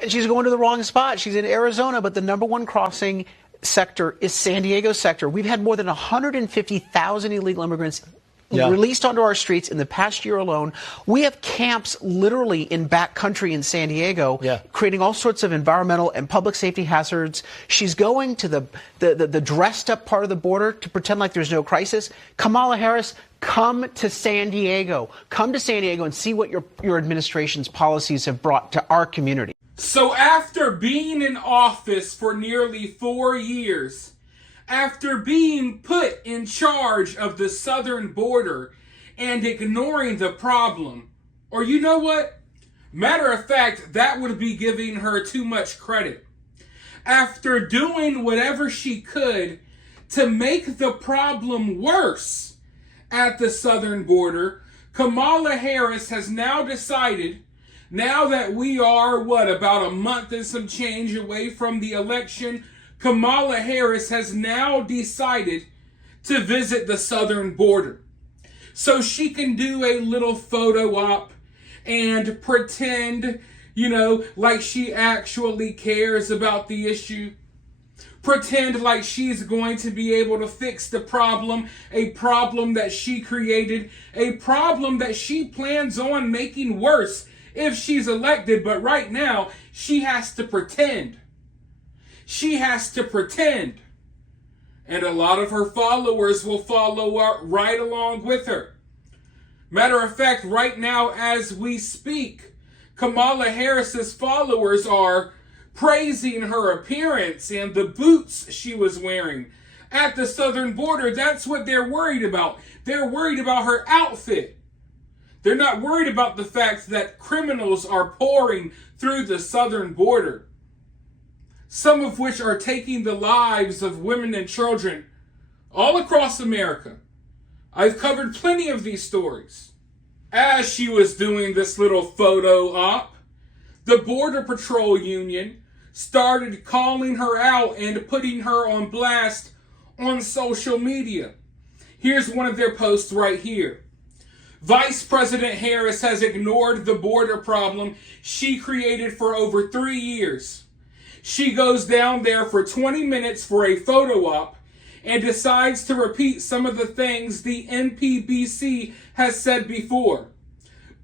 And she's going to the wrong spot. She's in Arizona, but the number one crossing sector is San Diego sector. We've had more than 150,000 illegal immigrants released onto our streets in the past year alone. We have camps literally in backcountry in San Diego, creating all sorts of environmental and public safety hazards. She's going to the dressed up part of the border to pretend like there's no crisis. Kamala Harris, come to San Diego. Come to San Diego and see what your administration's policies have brought to our community. So after being in office for nearly 4 years, after being put in charge of the southern border and ignoring the problem, or you know what? Matter of fact, that would be giving her too much credit. After doing whatever she could to make the problem worse at the southern border, Kamala Harris has now decided, now that we are, about a month and some change away from the election, Kamala Harris has now decided to visit the southern border so she can do a little photo op and pretend, like she actually cares about the issue. Pretend like she's going to be able to fix the problem, a problem that she created, a problem that she plans on making worse if she's elected. But right now, she has to pretend. She has to pretend. And a lot of her followers will follow right along with her. Matter of fact, right now as we speak, Kamala Harris's followers are praising her appearance and the boots she was wearing at the southern border. That's what they're worried about. They're worried about her outfit. They're not worried about the fact that criminals are pouring through the southern border, some of which are taking the lives of women and children all across America. I've covered plenty of these stories. As she was doing this little photo op, the Border Patrol Union started calling her out and putting her on blast on social media. Here's one of their posts right here. Vice President Harris has ignored the border problem she created for over 3 years. She goes down there for 20 minutes for a photo op and decides to repeat some of the things the NPBC has said before.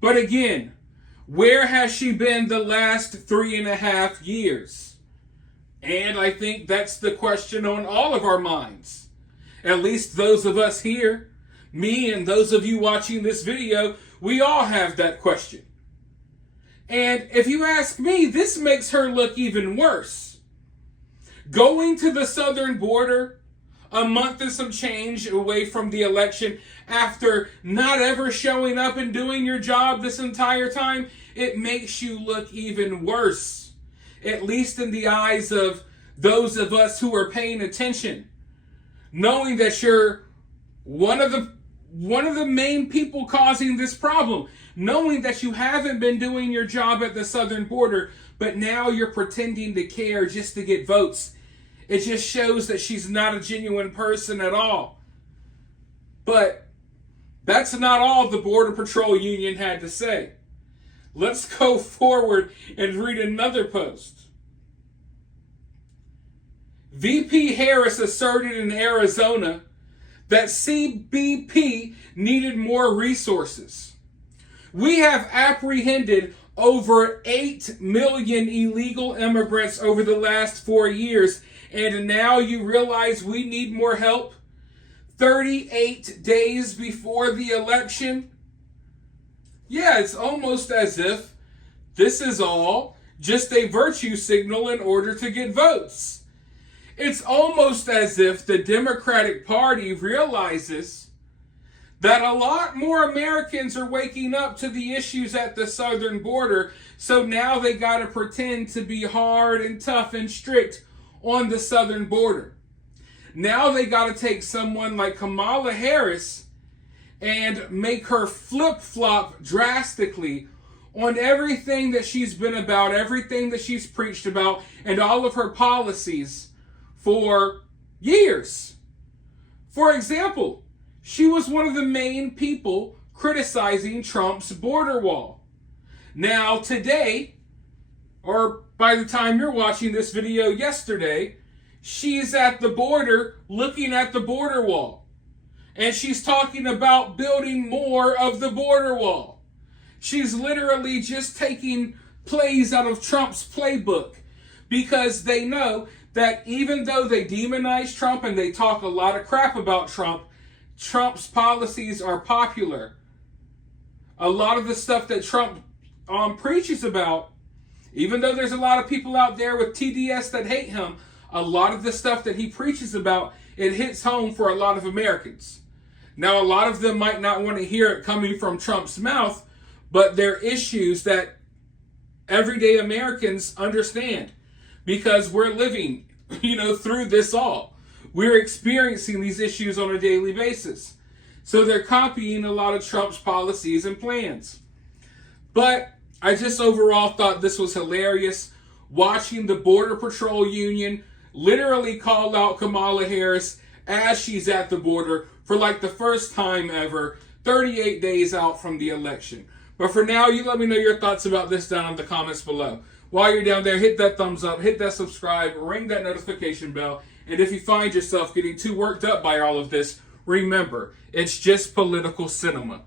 But again, where has she been the last 3.5 years? And I think that's the question on all of our minds. At least those of us here, me and those of you watching this video, we all have that question. And if you ask me, this makes her look even worse. Going to the southern border a month and some change away from the election after not ever showing up and doing your job this entire time, it makes you look even worse. At least in the eyes of those of us who are paying attention. Knowing that you're one of the main people causing this problem. Knowing that you haven't been doing your job at the southern border, but now you're pretending to care just to get votes. It just shows that she's not a genuine person at all. But that's not all the Border Patrol Union had to say. Let's go forward and read another post. VP Harris asserted in Arizona that CBP needed more resources. We have apprehended over 8 million illegal immigrants over the last 4 years, and now you realize we need more help? 38 days before the election? Yeah, it's almost as if this is all just a virtue signal in order to get votes. It's almost as if the Democratic Party realizes that a lot more Americans are waking up to the issues at the southern border, so now they got to pretend to be hard and tough and strict on the southern border. Now they got to take someone like Kamala Harris and make her flip-flop drastically on everything that she's been about, everything that she's preached about, and all of her policies for years. For example, she was one of the main people criticizing Trump's border wall. Now today, or by the time you're watching this video yesterday, she's at the border looking at the border wall. And she's talking about building more of the border wall. She's literally just taking plays out of Trump's playbook, because they know that even though they demonize Trump and they talk a lot of crap about Trump, Trump's policies are popular. A lot of the stuff that Trump preaches about, even though there's a lot of people out there with TDS that hate him, a lot of the stuff that he preaches about, it hits home for a lot of Americans. Now, a lot of them might not want to hear it coming from Trump's mouth, but they're issues that everyday Americans understand, because we're living, through this all. We're experiencing these issues on a daily basis. So they're copying a lot of Trump's policies and plans. But I just overall thought this was hilarious, watching the Border Patrol Union literally call out Kamala Harris as she's at the border for like the first time ever, 38 days out from the election. But for now, you let me know your thoughts about this down in the comments below. While you're down there, hit that thumbs up, hit that subscribe, ring that notification bell. And if you find yourself getting too worked up by all of this, remember, it's just political cinema.